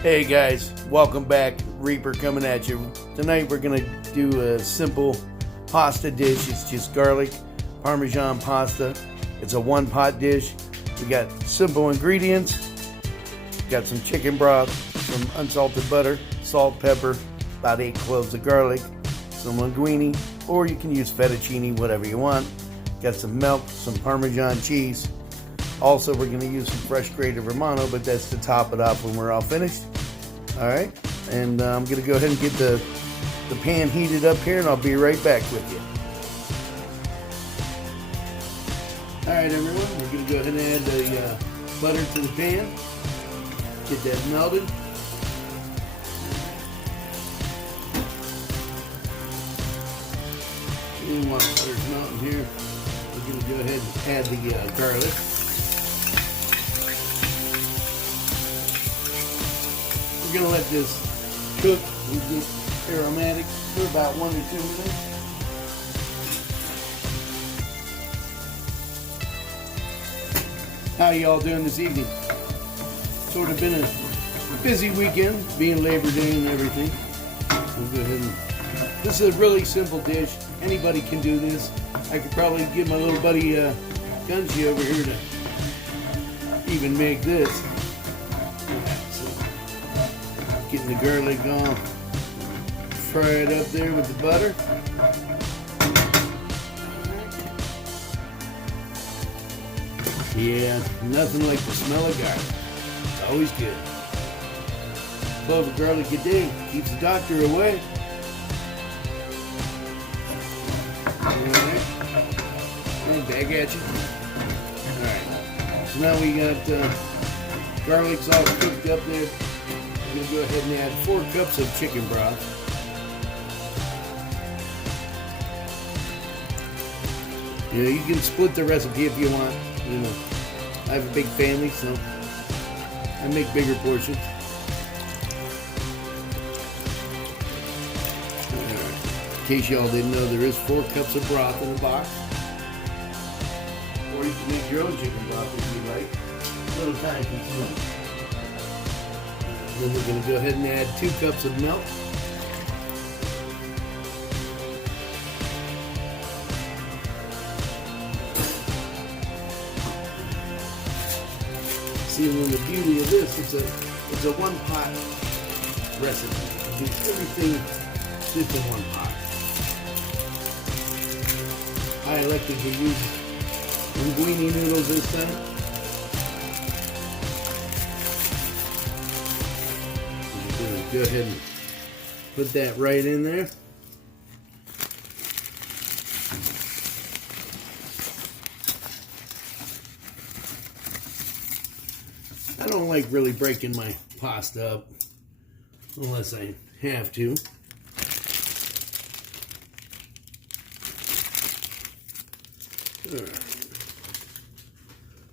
Hey guys, welcome back. Reaper coming at you. Tonight we're gonna do a simple pasta dish. It's just garlic Parmesan pasta. It's a one pot dish. We got simple ingredients. Got some chicken broth, some unsalted butter, salt, pepper, about 8 cloves of garlic, some linguine, or you can use fettuccine, whatever you want. Got some milk, some Parmesan cheese. Also, we're going to use some fresh grated Romano, but that's to top it off when we're all finished. All right, and I'm going to go ahead and get the pan heated up here, and I'll be right back with you. All right, everyone, we're going to go ahead and add the butter to the pan. Get that melted. And while the butter's melting here, we're going to go ahead and add the garlic. We're going to let this cook and get aromatic for about 1 to 2 minutes. How y'all doing this evening? Sort of been a busy weekend, being Labor Day and everything. We'll go ahead and, this is a really simple dish. Anybody can do this. I could probably get my little buddy Gunji over here to even make this. Getting the garlic on, fry it up there with the butter. Yeah, nothing like the smell of garlic. It's always good. Clove of garlic a day keeps the doctor away. Alright, and back at you. Alright, so now we got garlic's all cooked up there. I'm going to go ahead and add 4 cups of chicken broth. You know, you can split the recipe if you want. You know, I have a big family, so I make bigger portions. In case y'all didn't know, there is 4 cups of broth in a box. Or you can make your own chicken broth if you like. A little time consuming. Then we're going to go ahead and add 2 cups of milk. See, and then the beauty of this, it's a one pot recipe. You do everything just in one pot. I elected to use linguine noodles this time. Go ahead and put that right in there. I don't like really breaking my pasta up unless I have to. All right.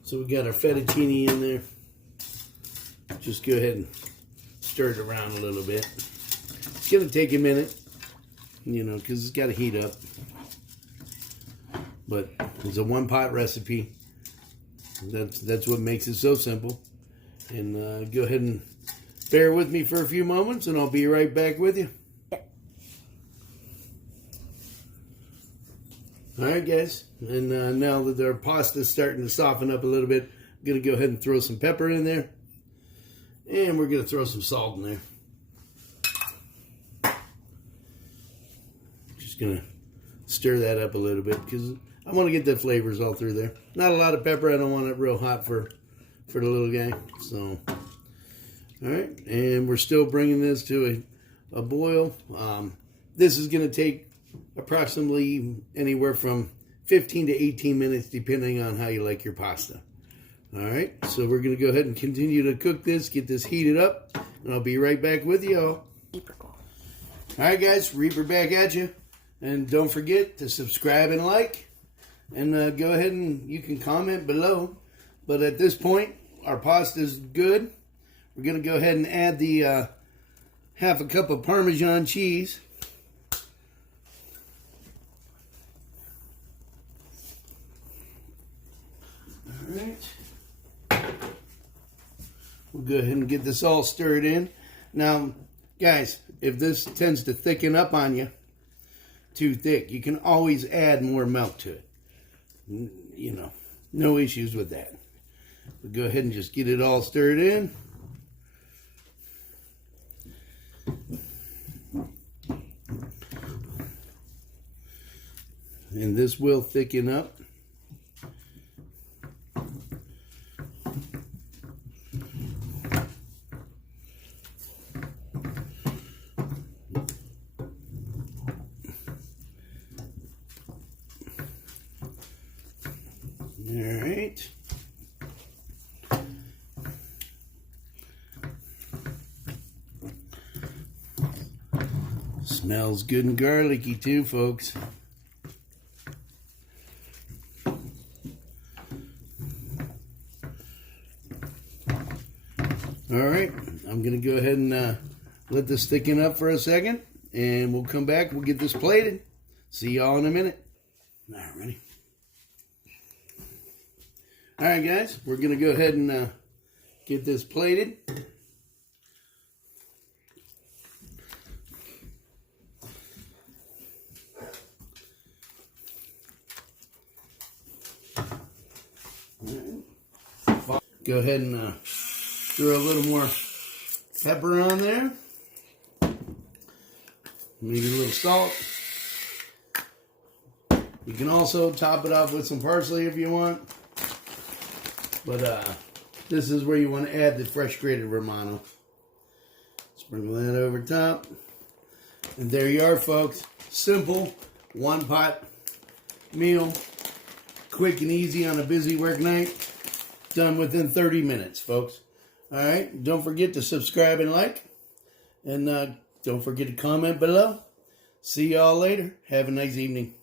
So we got our fettuccine in there. Just go ahead and stir it around a little bit. It's going to take a minute, you know, because it's got to heat up. But it's a one pot recipe. That's what makes it so simple. And go ahead and bear with me for a few moments, and I'll be right back with you. All right, guys. And now that our pasta is starting to soften up a little bit, I'm going to go ahead and throw some pepper in there. And we're going to throw some salt in there. Just going to stir that up a little bit because I want to get the flavors all through there. Not a lot of pepper. I don't want it real hot for the little guy. So, all right. And we're still bringing this to a boil. This is going to take approximately anywhere from 15 to 18 minutes depending on how you like your pasta. All right, so we're going to go ahead and continue to cook this, get this heated up, and I'll be right back with y'all. All right, guys, Reaper back at you. And don't forget to subscribe and like, and go ahead and you can comment below. But at this point, our pasta is good. We're going to go ahead and add the half a cup of Parmesan cheese. All right. We'll go ahead and get this all stirred in. Now, guys, if this tends to thicken up on you, too thick, you can always add more milk to it. You know, no issues with that. We'll go ahead and just get it all stirred in. And this will thicken up. All right. Smells good and garlicky too, folks. All right, I'm gonna go ahead and let this thicken up for a second, and we'll come back. We'll get this plated. See y'all in a minute. All right, ready? All right, guys, we're gonna go ahead and get this plated. Go ahead and throw a little more pepper on there. Maybe a little salt. You can also top it off with some parsley if you want. But this is where you want to add the fresh grated Romano. Sprinkle that over top. And there you are, folks. Simple, one pot meal. Quick and easy on a busy work night. Done within 30 minutes, folks. All right, don't forget to subscribe and like. And don't forget to comment below. See y'all later. Have a nice evening.